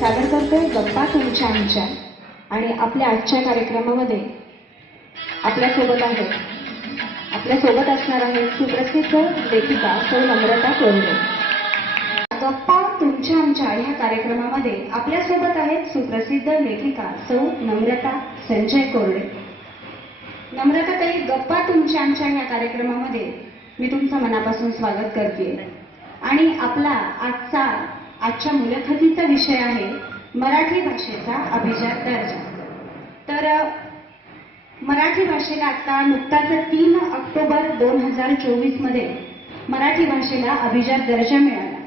सादर करते गप्पा तुमच्या आमच्या. आणि आपल्या आजच्या कार्यक्रमामध्ये आपल्यासोबत आहेत आपल्यासोबत असणार आहेत सुप्रसिद्ध लेखिका सौ नम्रता कोरडे गप्पा तुमच्या आमच्या ह्या कार्यक्रमामध्ये आपल्यासोबत आहेत सुप्रसिद्ध लेखिका सौ नम्रता संजय कोरडे नम्रता ताई गप्पा तुमच्या आमच्या ह्या कार्यक्रमामध्ये मी तुमचं मनापासून स्वागत करते आणि आपला आजचा आजच्या मुलाखतीचा विषय आहे मराठी भाषेचा अभिजात दर्जा. तर मराठी भाषेला आता नुकताच तीन ऑक्टोबर दोन हजार चोवीसमध्ये मराठी भाषेला अभिजात दर्जा मिळाला.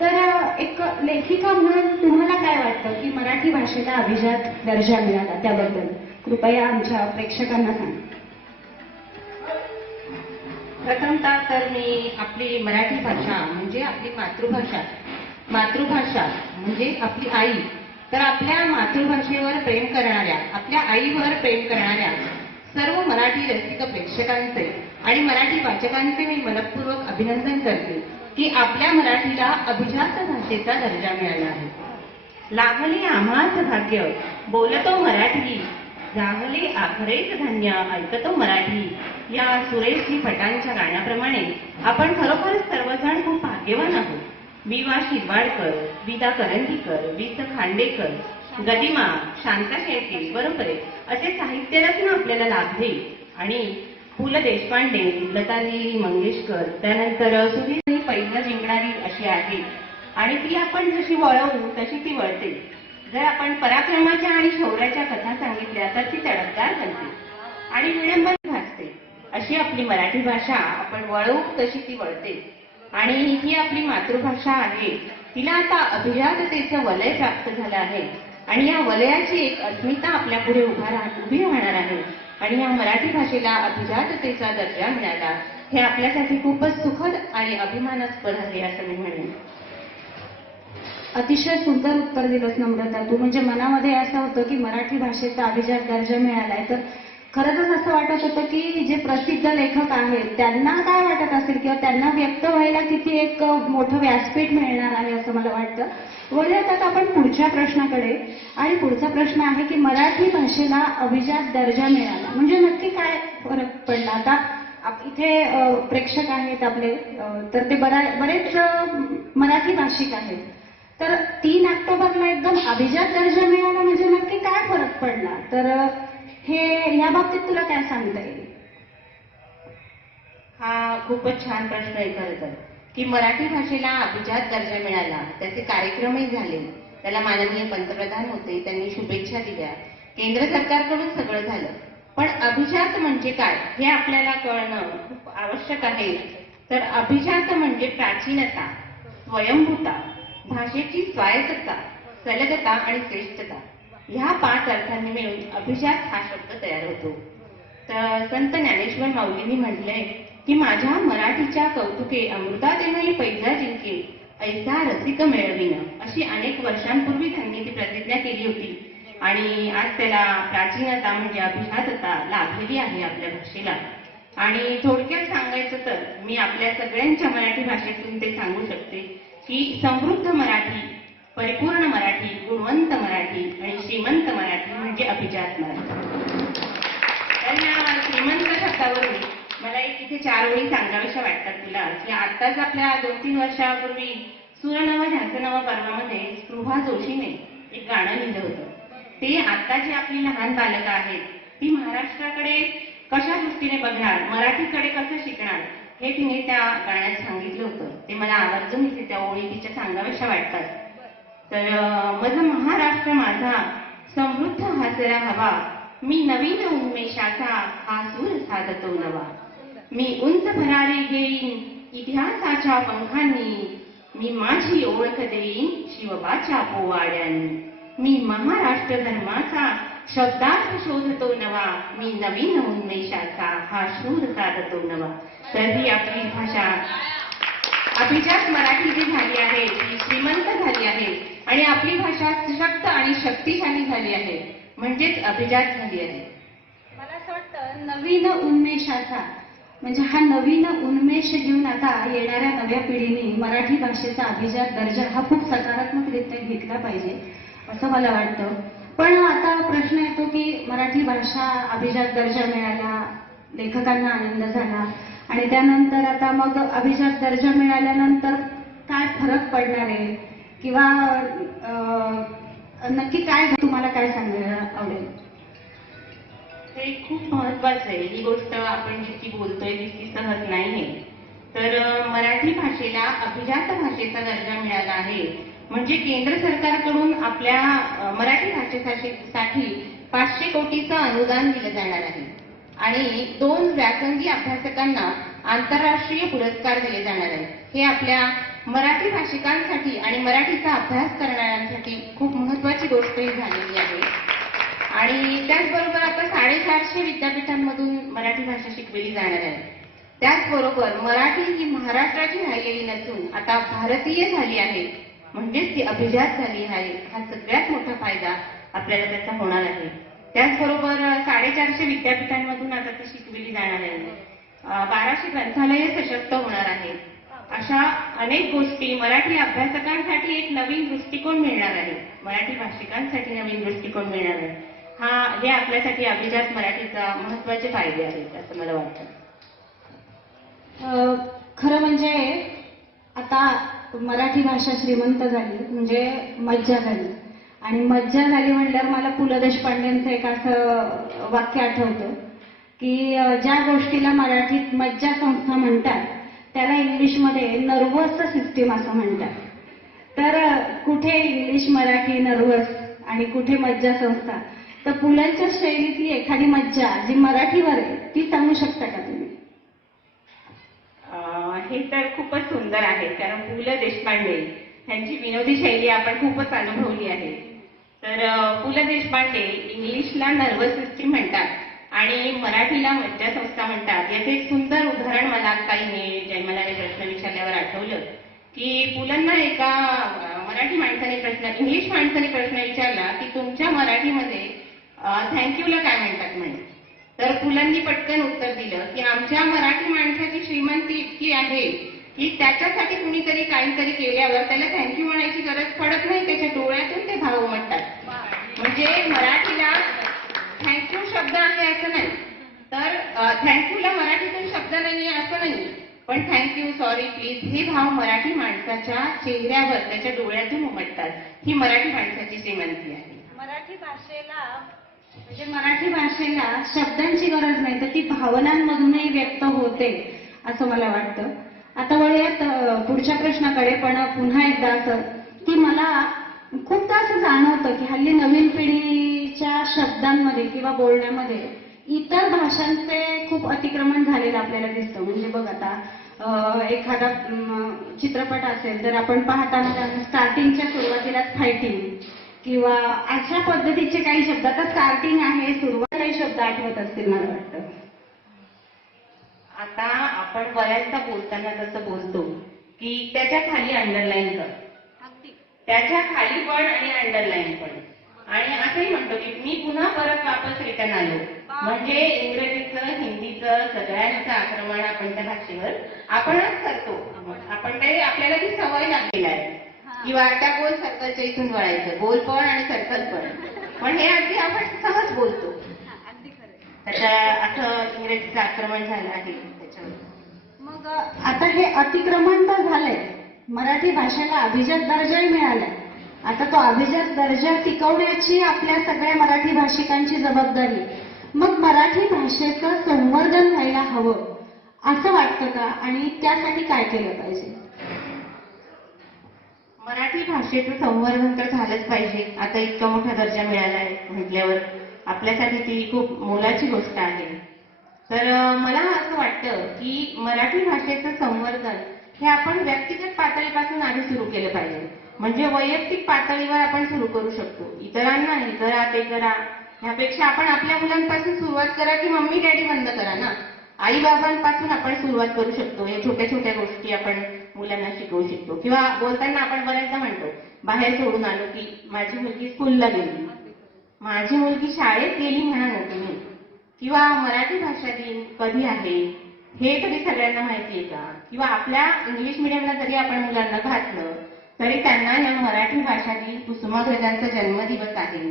तर एक लेखिका म्हणून तुम्हाला काय वाटतं की मराठी भाषेला अभिजात दर्जा मिळाला त्याबद्दल? कृपया आमच्या प्रेक्षकांना सांगा. प्रथमतः तर मी आपली मराठी भाषा म्हणजे आपली मातृभाषा मातृभाषा म्हणजे आपली आई. तर आपल्या मातृभाषेवर प्रेम करणाऱ्या आपल्या आईवर प्रेम करणाऱ्या सर्व मराठी रसिक प्रेक्षकांचे आणि मराठी वाचकांचे मी मनपूर्वक अभिनंदन करते की आपल्या मराठीला अभिजात भाषेचा दर्जा मिळाला आहे. लागले आम्हाच भाग्य बोलतो मराठी. जाहले आखरेच धान्य ऐकतो मराठी. या सुरेशजी भटांच्या गाण्याप्रमाणे आपण खरोखरच सर्वजण खूप भाग्यवान आहोत. वि वा शिरवाडकर विदा करंदीकर वि स खांडेकर गदिमा शांता शेळके बरोबर आहे असे साहित्यरत्न आपल्याला लाभले. आणि पु ल देशपांडे लताजी मंगेशकर त्यानंतर सुधीर पैसा जिंकणारी अशी आहे. आणि ती आपण जशी वळवू तशी ती वळते. जर आपण पराक्रमाच्या आणि शौर्याच्या कथा सांगितल्या तर ती तडकदार बनते. आणि विडंबन भासते. अशी आपली मराठी भाषा आपण वळवू तशी ती वळते. आणि ही आपली मातृभाषा आहे. तिला आता अभिजाततेचं वलय प्राप्त झालं आहे. आणि या वलयाची एक अस्मिता आपल्या पुढे उभा राह उभी राहणार आहे. आणि या मराठी भाषेला अभिजाततेचा दर्जा मिळाला. हे आपल्यासाठी खूपच सुखद आणि अभिमानास्पद आहे असं मी म्हणेन. अतिशय सुंदर उत्तर दिलंस नम्रता. तू म्हणजे मनामध्ये असं होतं की मराठी भाषेचा अभिजात दर्जा मिळालाय. तर खरंच असं वाटत होतं की जे प्रसिद्ध लेखक आहेत त्यांना काय वाटत असेल किंवा त्यांना व्यक्त व्हायला किती एक मोठं व्यासपीठ मिळणार आहे असं मला वाटतं. वळूयात आता आपण पुढच्या प्रश्नाकडे. आणि पुढचा प्रश्न आहे की मराठी भाषेला अभिजात दर्जा मिळाला. म्हणजे नक्की काय फरक पडला? आता इथे प्रेक्षक आहेत आपले. तर ते बरा बरेच मराठी भाषिक आहेत. तर तीन ऑक्टोबरला एकदम अभिजात दर्जा मिळाला म्हणजे नक्की काय फरक पडला? तर हे या बाबतीत तुला काय सांगता येईल? हा खूपच छान प्रश्न आहे खरं तर. की मराठी भाषेला अभिजात दर्जा मिळाला त्याचे कार्यक्रमही झाले. त्याला माननीय पंतप्रधान होते त्यांनी शुभेच्छा दिल्या. केंद्र सरकारकडून सगळं झालं. पण अभिजात म्हणजे काय हे आपल्याला कळणं खूप आवश्यक आहे. तर अभिजात म्हणजे प्राचीनता स्वयंभूता भाषेची स्वायत्तता सलगता आणि श्रेष्ठता. ह्या पाच अर्थांनी मिळून अभिजात हा शब्द तयार होतो. तर संत ज्ञानेश्वर माऊलींनी म्हटलंय की माझ्या मराठीच्या कौतुके अमृतादेवही पैजा जिंके ऐसा रसिक मिळविन अशी अनेक वर्षांपूर्वी त्यांनी ती प्रतिज्ञा केली होती. आणि आज त्याला प्राचीनता म्हणजे अभिजातता लाभलेली आहे आपल्या भाषेला. आणि थोडक्यात सांगायचं तर मी आपल्या सगळ्यांच्या मराठी भाषेतून ते सांगू शकते की समृद्ध मराठी परिपूर्ण मराठी गुणवंत मराठी आणि श्रीमंत मराठी म्हणजे अभिजात मराठी तर या श्रीमंत शब्दावरून मला एक इथे चार ओळी सांगाव्याशा वाटतात तुला की आत्ताच आपल्या दोन तीन वर्षापूर्वी सुरनव ध्यासनव पर्वामध्ये स्पृहा जोशीने एक गाणं लिहिलं होतं. ते आता जी आपली लहान बालकं आहेत ती महाराष्ट्राकडे कशा दृष्टीने बघणार मराठीकडे कसं शिकणार हे तिने त्या गाण्यात सांगितलं होतं. ते मला आवर्जून इथे त्या ओळी तिच्या सांगाव्याशा वाटतात. तर माझा महाराष्ट्र माझा समृद्ध हासरा हवा. मी नवीन उन्मेषाचा हा सूर साधतो नवा. मी उंच भरारी घेईन इतिहासाच्या पंखांनी. मी माझी ओळख देईन शिवबाच्या पोवाड्यांनी. मी महाराष्ट्र धर्माचा शब्दार्थ शोधतो नवा. मी नवीन उन्मेषाचा हा शूर साधतो नवा. तर ही आपली भाषा. अभिजात मराठी जी झाली आहे ती श्रीमंत झाली आहे आणि आपली भाषा सशक्त आणि शक्तिशाली झाली आहे. म्हणजेच अभिजात झाली आहे. मला असं वाटतं नवीन उन्मेषाचा म्हणजे हा नवीन उन्मेष घेऊन आता येणाऱ्या नव्या पिढीने मराठी भाषेचा अभिजात दर्जा हा खूप सकारात्मकरित्या घेतला पाहिजे असं मला वाटतं. पण आता प्रश्न येतो की मराठी भाषा अभिजात दर्जा मिळाला लेखकांना आनंद झाला. आणि त्यानंतर आता मग अभिजात दर्जा मिळाल्यानंतर काय फरक पडणार आहे? किंवा नक्की काय तुम्हाला काय सांगायला आवडेल? हे खूप महत्वाचं आहे. ही गोष्ट आपण जितकी बोलतोय तितकी सहज आहे तर मराठी भाषेला अभिजात भाषेचा दर्जा मिळाला आहे. म्हणजे केंद्र सरकारकडून आपल्या मराठी भाषेसाठी पाचशे कोटीचं अनुदान दिलं जाणार आहे. आणि दोन व्यासंगी अभ्यासकांना आंतरराष्ट्रीय पुरस्कार दिले जाणार आहेत. हे आपल्या मराठी भाषिकांसाठी आणि मराठीचा अभ्यास करणाऱ्यांसाठी खूप महत्वाची गोष्ट ही झालेली आहे. आणि त्याचबरोबर आता साडेचारशे विद्यापीठांमधून मराठी भाषा शिकवली जाणार आहे. त्याचबरोबर मराठी ही महाराष्ट्राची राहिलेली नसून आता भारतीय झाली आहे. म्हणजेच ती अभिजात झाली आहे. हा सगळ्यात मोठा फायदा आपल्याला त्याचा होणार आहे. त्याचबरोबर साडेचारशे विद्यापीठांमधून आता ती शिकवली जाणार आहे. बाराशे ग्रंथालये सशक्त होणार आहेत. अशा अनेक गोष्टी मराठी अभ्यासकांसाठी एक नवीन दृष्टिकोन मिळणार आहे. मराठी भाषिकांसाठी नवीन दृष्टिकोन मिळणार आहे. हा हे आपल्यासाठी अभिजात मराठीचा महत्त्वाचे फायदे आहेत असं मला वाटतं. खरं म्हणजे आता मराठी भाषा श्रीमंत झाली म्हणजे मज्जा झाली. आणि मज्जा झाली म्हणल्यावर मला पु ल देशपांडेंचं एक असं वाक्य आठवतं की ज्या गोष्टीला मराठीत मज्जा संस्था म्हणतात त्याला इंग्लिशमध्ये नर्वस सिस्टीम असं म्हणतात. तर कुठे इंग्लिश मराठी नर्वस आणि कुठे मज्जा संस्था? तर पुलांच्या शैलीतली एखादी मज्जा जी मराठीवर आहे ती सांगू शकता का तुम्ही? हे तर खूपच सुंदर आहे कारण पु ल देशपांडे यांची विनोदी शैली आपण खूपच अनुभवली आहे. तर पु ल देशपांडे इंग्लिशला नर्वस सिस्टीम म्हणतात आणि मराठीला मज्जासंस्था म्हणतात. याचे एक सुंदर उदाहरण मला ताईने जयमलाने प्रश्न विचारल्यावर आठवलं की पुलांना एका मराठी माणसाने प्रश्न इंग्लिश माणसाने प्रश्न विचारला की तुमच्या मराठीमध्ये थँक्यूला काय म्हणतात म्हणे? तर पुलंनी पटकन उत्तर दिलं की आमच्या मराठी माणसाची श्रीमंती इतकी आहे की त्याच्यासाठी कुणीतरी काहीतरी केल्यावर त्याला थँक्यू म्हणायची गरज पडत नाही त्याच्या डोळ्यातून ते भाव उमटतात. म्हणजे मराठीला थँक्यू शब्द आहे असं नाही. तर थँक्यूला मराठीतून शब्द नाही असं नाही. पण थँक्यू सॉरी प्लीज हे भाव मराठी माणसाच्या चेहऱ्यावर त्याच्या डोळ्यातून उमटतात. ही मराठी माणसाची श्रीमंती आहे. मराठी भाषेला म्हणजे मराठी भाषेला शब्दांची गरज नाही तर ती भावनांमधूनही व्यक्त होते असं मला वाटतं. आता वळूयात पुढच्या प्रश्नाकडे पण पुन्हा एकदा असं की मला खूपदा असं जाणवतं की हल्ली नवीन पिढीच्या शब्दांमध्ये किंवा बोलण्यामध्ये इतर भाषांचे खूप अतिक्रमण झालेलं आपल्याला दिसतं. म्हणजे बघ आता एखादा चित्रपट असेल तर आपण पाहताना स्टार्टिंगच्या सुरुवातीलाच फायटिंग किंवा अशा पद्धतीचे काही शब्द. आता स्टार्टिंग आहे सुरुवात काही शब्द आठवत असतील मला वाटतं. आता आपण बऱ्याचदा बोलताना जसं बोलतो की त्याच्याखाली अंडरलाईन कर. त्याच्याखाली पण आणि अंडरलाईन पण. आणि असंही म्हणतो की मी पुन्हा परत वापस रिटर्न आलो. म्हणजे इंग्रजीचं हिंदीचं सगळ्यांचं आक्रमण आपण त्या भाषेवर आपणच करतो. आपण ते आपल्याला ती सवय लागलेली आहे. किंवा त्या गोल सर्कलच्या इथून वळायचं. गोल पण आणि सर्कल पण. पण हे अगदी आपण सहज बोलतो. त्याच्या इंग्रजीचं आक्रमण झालं आहे त्याच्यावर. मग आता हे अतिक्रमण तर झालंय. मराठी भाषेला अभिजात दर्जाही मिळालाय. आता तो अभिजात दर्जा टिकवण्याची आपल्या सगळ्या मराठी भाषिकांची जबाबदारी. मग मराठी भाषेचं संवर्धन व्हायला हवं असं वाटतं का? आणि त्यासाठी काय केलं पाहिजे? मराठी भाषेचं संवर्धन तर झालंच पाहिजे. आता इतका मोठा दर्जा मिळाला आहे म्हटल्यावर. आपल्यासाठी ती खूप मोलाची गोष्ट आहे. तर मला असं वाटतं की मराठी भाषेचं संवर्धन हे आपण व्यक्तिगत पातळीपासून आधी सुरू केलं पाहिजे. म्हणजे वैयक्तिक पातळीवर आपण सुरू करू शकतो. इतरांना हे करा ते करा. ह्यापेक्षा आपण आपल्या मुलांपासून सुरुवात करा की मम्मी डॅडी बंद करा ना. आई बाबांपासून आपण सुरुवात करू शकतो. या छोट्या छोट्या गोष्टी आपण मुलांना शिकवू शकतो. किंवा बोलताना आपण बऱ्याचदा म्हणतो बाहेर सोडून आलो की माझी मुलगी स्कूलला गेली. माझी मुलगी शाळेत गेली म्हणा ना तुम्ही. किंवा मराठी भाषा दिन कधी आहे हे तरी सगळ्यांना माहिती आहे का? किंवा आपल्या इंग्लिश मिडियमला जरी आपण मुलांना घातलं तरी त्यांना या मराठी भाषा दिन कुसुमाग्रजांचा जन्मदिवस आहे.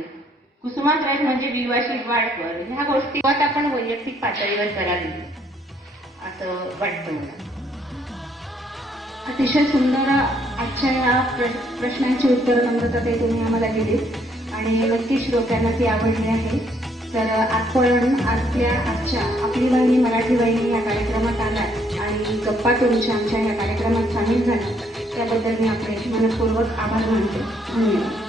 कुसुमाग्रज म्हणजे विवा शिरवाडकर. ह्या गोष्टी आपण वैयक्तिक पातळीवर करावी. असं वाटतं मला. अतिशय सुंदर आजच्या या प्रश्नांची उत्तरं नम्रता ते तुम्ही आम्हाला दिलीत. आणि नक्की श्रोत्यांना ती आवडली आहे. तर आपण आपल्या आजच्या आपली वाहिनी मराठी वाहिनी या कार्यक्रमात आलात आणि गप्पा तुमच्या आमच्या या कार्यक्रमात सामील झाला त्याबद्दल मी आपले मनपूर्वक आभार मानते. धन्यवाद.